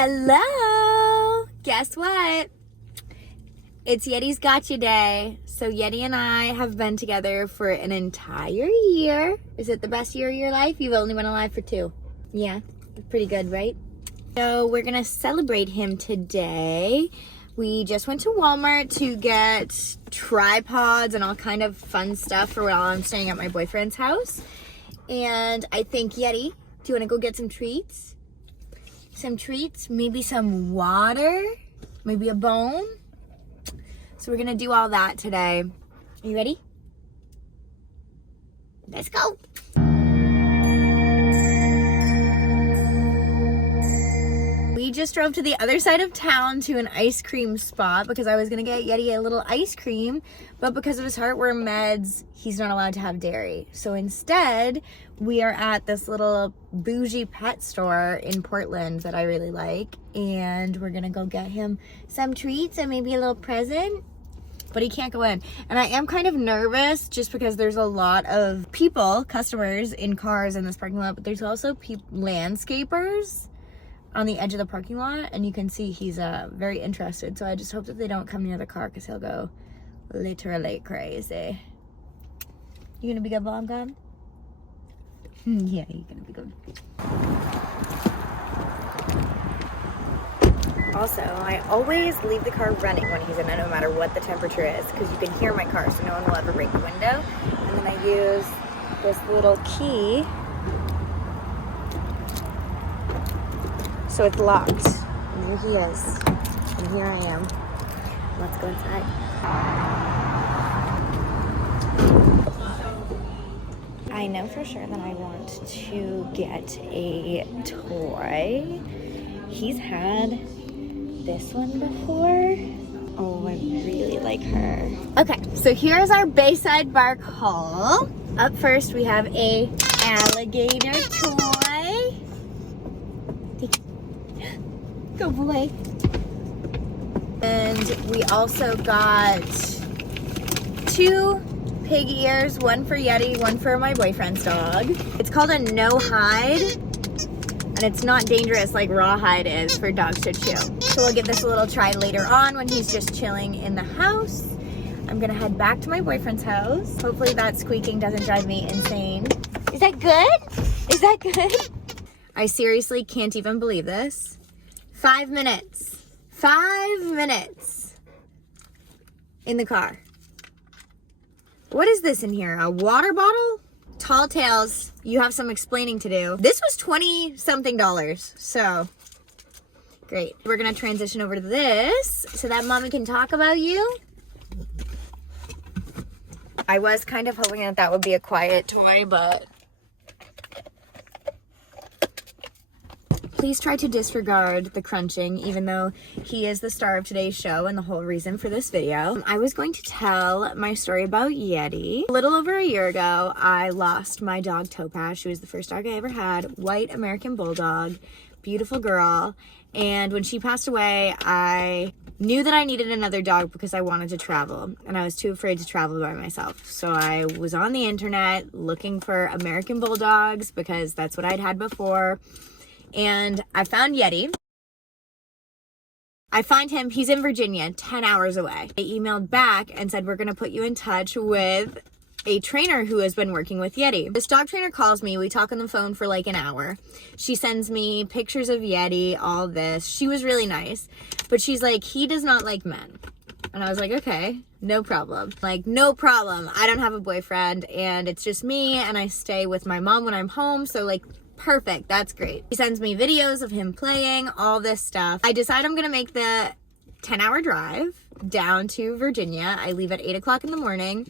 Hello! Guess what? It's Yeti's Gotcha Day. So Yeti and I have been together for an entire year. Is it the best year of your life? You've only been alive for 2. Yeah, pretty good, right? So we're gonna celebrate him today. We just went to Walmart to get tripods and all kind of fun stuff for while I'm staying at my boyfriend's house. And I think, Yeti, do you wanna go get some treats? Some treats, maybe some water, maybe a bone. So we're gonna do all that today. Are you ready? Let's go. We just drove to the other side of town to an ice cream spot because I was gonna get Yeti a little ice cream, but because of his heartworm meds, he's not allowed to have dairy. So instead, we are at this little bougie pet store in Portland that I really like, and we're gonna go get him some treats and maybe a little present, but he can't go in. And I am kind of nervous just because there's a lot of people, customers in cars in this parking lot, but there's also landscapers on the edge of the parking lot, and you can see he's very interested. So I just hope that they don't come near the car because he'll go literally crazy. You gonna be good while I'm gone? Yeah, you're gonna be good. Also, I always leave the car running when he's in it, no matter what the temperature is, because you can hear my car, so no one will ever break the window. And then I use this little key, so it's locked. And here he is, and here I am. Let's go inside. I know for sure that I want to get a toy. He's had this one before. Oh, I really like her. Okay, so here's our Bayside Bark haul. Up first, we have a alligator toy. Good boy. And we also got 2 pig ears, one for Yeti, one for my boyfriend's dog. It's called a no hide, and it's not dangerous like rawhide is for dogs to chew. So we'll give this a little try later on when he's just chilling in the house. I'm gonna head back to my boyfriend's house. Hopefully that squeaking doesn't drive me insane. Is that good? Is that good? I seriously can't even believe this. 5 minutes. 5 minutes in the car. What is this in here? A water bottle? Tall tales, you have some explaining to do. This was $20-something, so great. We're gonna transition over to this so that mommy can talk about you. I was kind of hoping that that would be a quiet toy, but please try to disregard the crunching, even though he is the star of today's show and the whole reason for this video. I was going to tell my story about Yeti. A little over a year ago, I lost my dog Topaz. She was the first dog I ever had. White American Bulldog, beautiful girl. And when she passed away, I knew that I needed another dog because I wanted to travel, and I was too afraid to travel by myself. So I was on the internet looking for American Bulldogs because that's what I'd had before. And I found Yeti. I find him, he's in Virginia, 10 hours away. I emailed back and said, we're gonna put you in touch with a trainer who has been working with Yeti. This dog trainer calls me, we talk on the phone for like an hour. She sends me pictures of Yeti, all this. She was really nice, but she's like, he does not like men. And I was like, okay, no problem. Like, no problem. I don't have a boyfriend, and it's just me, and I stay with my mom when I'm home, so like, perfect, that's great. He sends me videos of him playing, all this stuff. I decide I'm gonna make the 10-hour drive down to Virginia. I leave at 8 o'clock in the morning.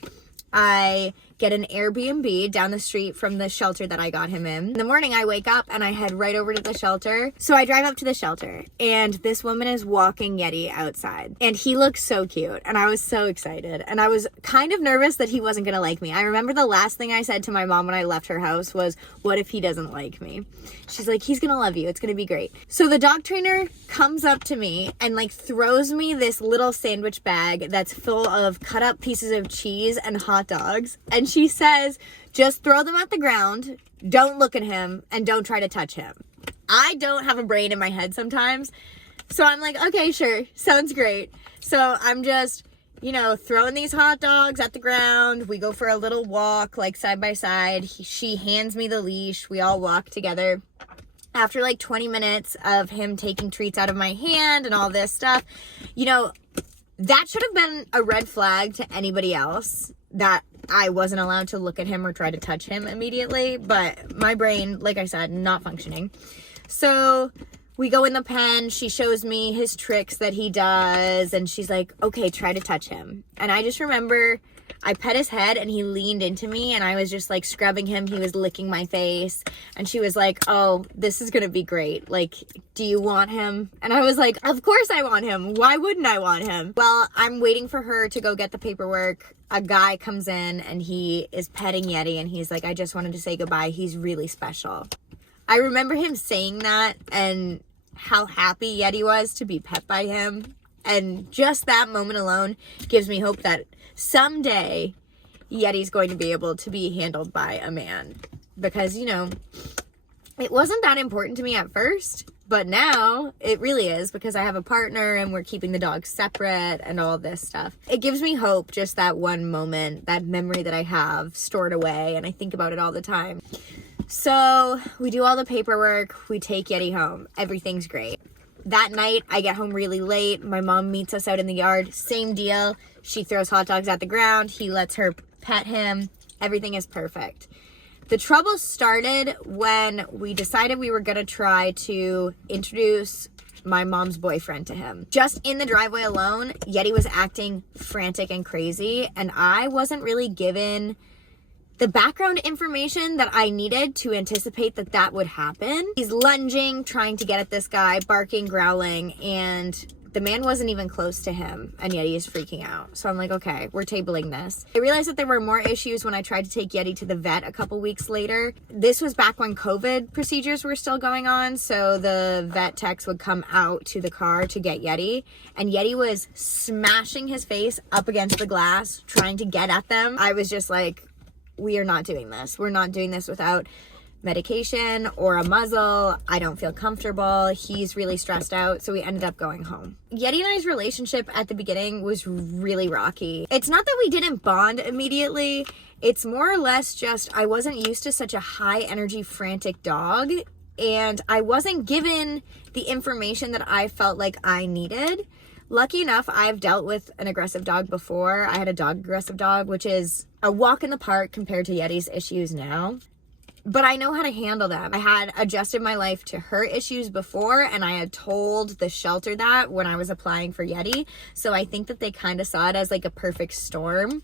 I get an Airbnb down the street from the shelter that I got him in. In the morning, I wake up and I head right over to the shelter. So I drive up to the shelter, and this woman is walking Yeti outside, and he looks so cute, and I was so excited, and I was kind of nervous that he wasn't gonna like me. I remember the last thing I said to my mom when I left her house was, what if he doesn't like me? She's like, he's gonna love you, it's gonna be great. So the dog trainer comes up to me and like throws me this little sandwich bag that's full of cut up pieces of cheese and hot dogs, and she says, just throw them at the ground, don't look at him, and don't try to touch him. I don't have a brain in my head sometimes. So I'm like, okay, sure, sounds great. So I'm just, throwing these hot dogs at the ground. We go for a little walk, like side by side. She hands me the leash. We all walk together. After like 20 minutes of him taking treats out of my hand and all this stuff, that should have been a red flag to anybody else, that I wasn't allowed to look at him or try to touch him immediately. But my brain, like I said, not functioning. So we go in the pen. She shows me his tricks that he does. And she's like, okay, try to touch him. And I just remember I pet his head and he leaned into me and I was just like scrubbing him. He was licking my face and she was like, oh, this is going to be great. Like, do you want him? And I was like, of course I want him. Why wouldn't I want him? Well, I'm waiting for her to go get the paperwork. A guy comes in and he is petting Yeti and he's like, I just wanted to say goodbye. He's really special. I remember him saying that and how happy Yeti was to be pet by him. And just that moment alone gives me hope that someday Yeti's going to be able to be handled by a man. Because, it wasn't that important to me at first, but now it really is because I have a partner and we're keeping the dogs separate and all this stuff. It gives me hope, just that one moment, that memory that I have stored away, and I think about it all the time. So we do all the paperwork, we take Yeti home. Everything's great. That night, I get home really late. My mom meets us out in the yard. Same deal. She throws hot dogs at the ground. He lets her pet him. Everything is perfect. The trouble started when we decided we were going to try to introduce my mom's boyfriend to him. Just in the driveway alone, Yeti was acting frantic and crazy, and I wasn't really given the background information that I needed to anticipate that would happen. He's lunging, trying to get at this guy, barking, growling, and the man wasn't even close to him, and Yeti is freaking out. So I'm like, okay, we're tabling this. I realized that there were more issues when I tried to take Yeti to the vet a couple weeks later. This was back when COVID procedures were still going on, so the vet techs would come out to the car to get Yeti, and Yeti was smashing his face up against the glass, trying to get at them. I was just like, we are not doing this. We're not doing this without medication or a muzzle. I don't feel comfortable. He's really stressed out. So we ended up going home. Yeti and I's relationship at the beginning was really rocky. It's not that we didn't bond immediately. It's more or less just I wasn't used to such a high energy, frantic dog. And I wasn't given the information that I felt like I needed. Lucky enough, I've dealt with an aggressive dog before. I had a dog aggressive dog, which is a walk in the park compared to Yeti's issues now. But I know how to handle them. I had adjusted my life to her issues before, and I had told the shelter that when I was applying for Yeti. So I think that they kind of saw it as like a perfect storm.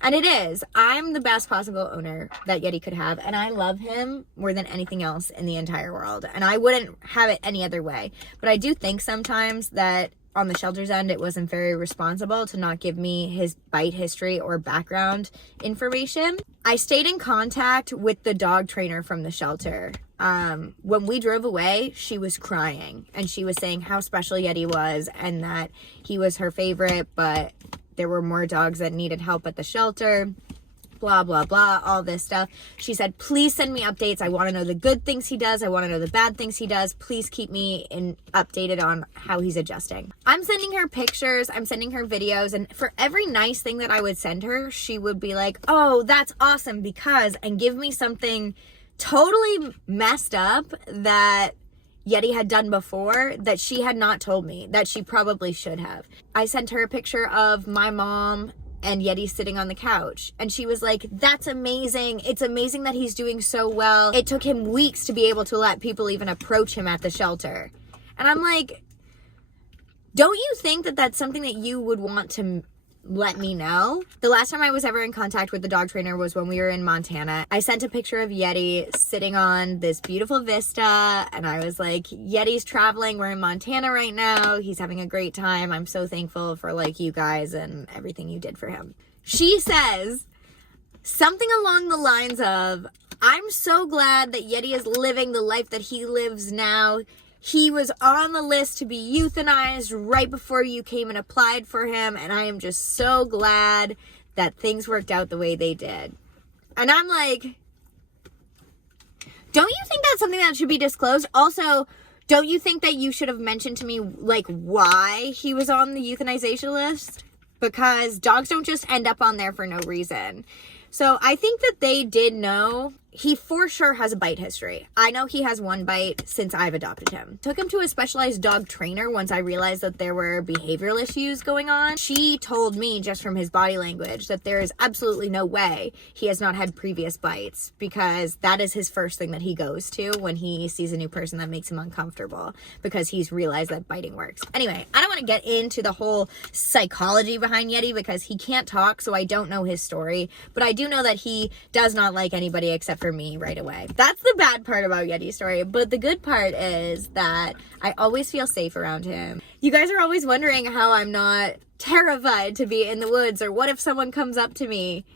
And it is. I'm the best possible owner that Yeti could have, and I love him more than anything else in the entire world. And I wouldn't have it any other way. But I do think sometimes that on the shelter's end, it wasn't very responsible to not give me his bite history or background information. I stayed in contact with the dog trainer from the shelter. When we drove away, she was crying and she was saying how special Yeti was and that he was her favorite, but there were more dogs that needed help at the shelter. Blah, blah, blah, all this stuff. She said, please send me updates. I want to know the good things he does. I want to know the bad things he does. Please keep me updated on how he's adjusting. I'm sending her pictures. I'm sending her videos. And for every nice thing that I would send her, she would be like, oh, that's awesome because, and give me something totally messed up that Yeti had done before that she had not told me, that she probably should have. I sent her a picture of my mom and Yeti sitting on the couch. And she was like, that's amazing. It's amazing that he's doing so well. It took him weeks to be able to let people even approach him at the shelter. And I'm like, don't you think that that's something that you would want to let me know? The last time I was ever in contact with the dog trainer was when we were in Montana. I sent a picture of Yeti sitting on this beautiful vista, and I was like, Yeti's traveling. We're in Montana right now. He's having a great time. I'm so thankful for like you guys and everything you did for him. She says something along the lines of, I'm so glad that Yeti is living the life that he lives now. He was on the list to be euthanized right before you came and applied for him, and I am just so glad that things worked out the way they did. And I'm like, Don't you think that's something that should be disclosed? Also, don't you think that you should have mentioned to me, like, why he was on the euthanization list? Because dogs don't just end up on there for no reason. So I think that they did know. He for sure has a bite history. I know he has one bite since I've adopted him. Took him to a specialized dog trainer once I realized that there were behavioral issues going on. She told me just from his body language that there is absolutely no way he has not had previous bites, because that is his first thing that he goes to when he sees a new person that makes him uncomfortable, because he's realized that biting works. Anyway, I don't want to get into the whole psychology behind Yeti because he can't talk, so I don't know his story, but I do know that he does not like anybody except for me right away. That's the bad part about Yeti's story, but the good part is that I always feel safe around him. You guys are always wondering how I'm not terrified to be in the woods, or what if someone comes up to me.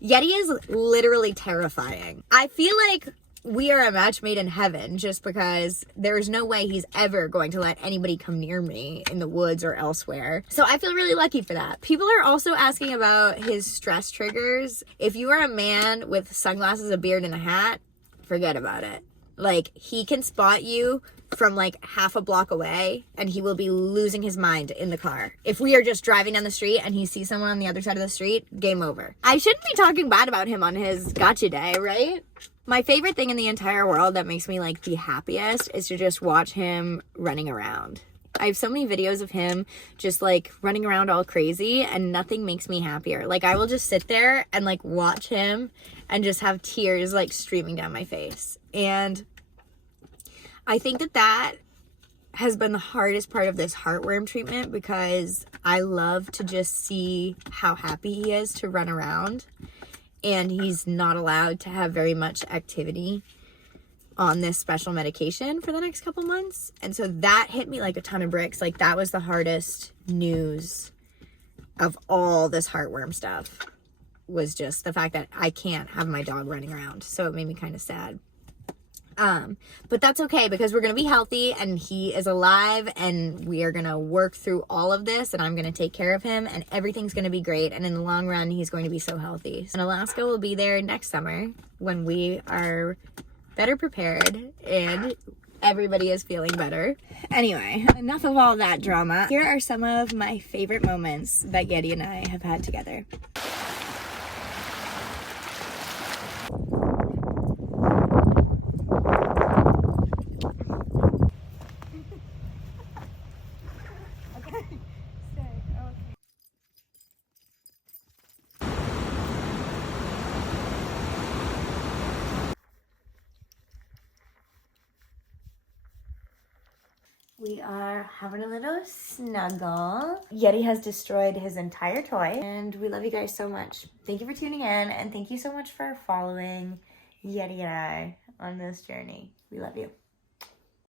Yeti is literally terrifying. I feel like we are a match made in heaven, just because there's no way he's ever going to let anybody come near me in the woods or elsewhere. So I feel really lucky for that. People are also asking about his stress triggers. If you are a man with sunglasses, a beard, and a hat, forget about it. Like, he can spot you from like half a block away and he will be losing his mind in the car. If we are just driving down the street and he sees someone on the other side of the street, game over. I shouldn't be talking bad about him on his gotcha day, right? My favorite thing in the entire world that makes me like the happiest is to just watch him running around. I have so many videos of him just like running around all crazy, and nothing makes me happier. Like, I will just sit there and like watch him and just have tears like streaming down my face. And I think that that has been the hardest part of this heartworm treatment, because I love to just see how happy he is to run around. And he's not allowed to have very much activity on this special medication for the next couple months. And so that hit me like a ton of bricks. Like, that was the hardest news of all this heartworm stuff, was just the fact that I can't have my dog running around. So it made me kind of sad. But that's okay, because we're going to be healthy and he is alive, and we are going to work through all of this, and I'm going to take care of him, and everything's going to be great. And in the long run, he's going to be so healthy. And Alaska will be there next summer when we are better prepared and everybody is feeling better. Anyway, enough of all that drama. Here are some of my favorite moments that Yeti and I have had together. We are having a little snuggle. Yeti has destroyed his entire toy, and we love you guys so much. Thank you for tuning in, and thank you so much for following Yeti and I on this journey. We love you.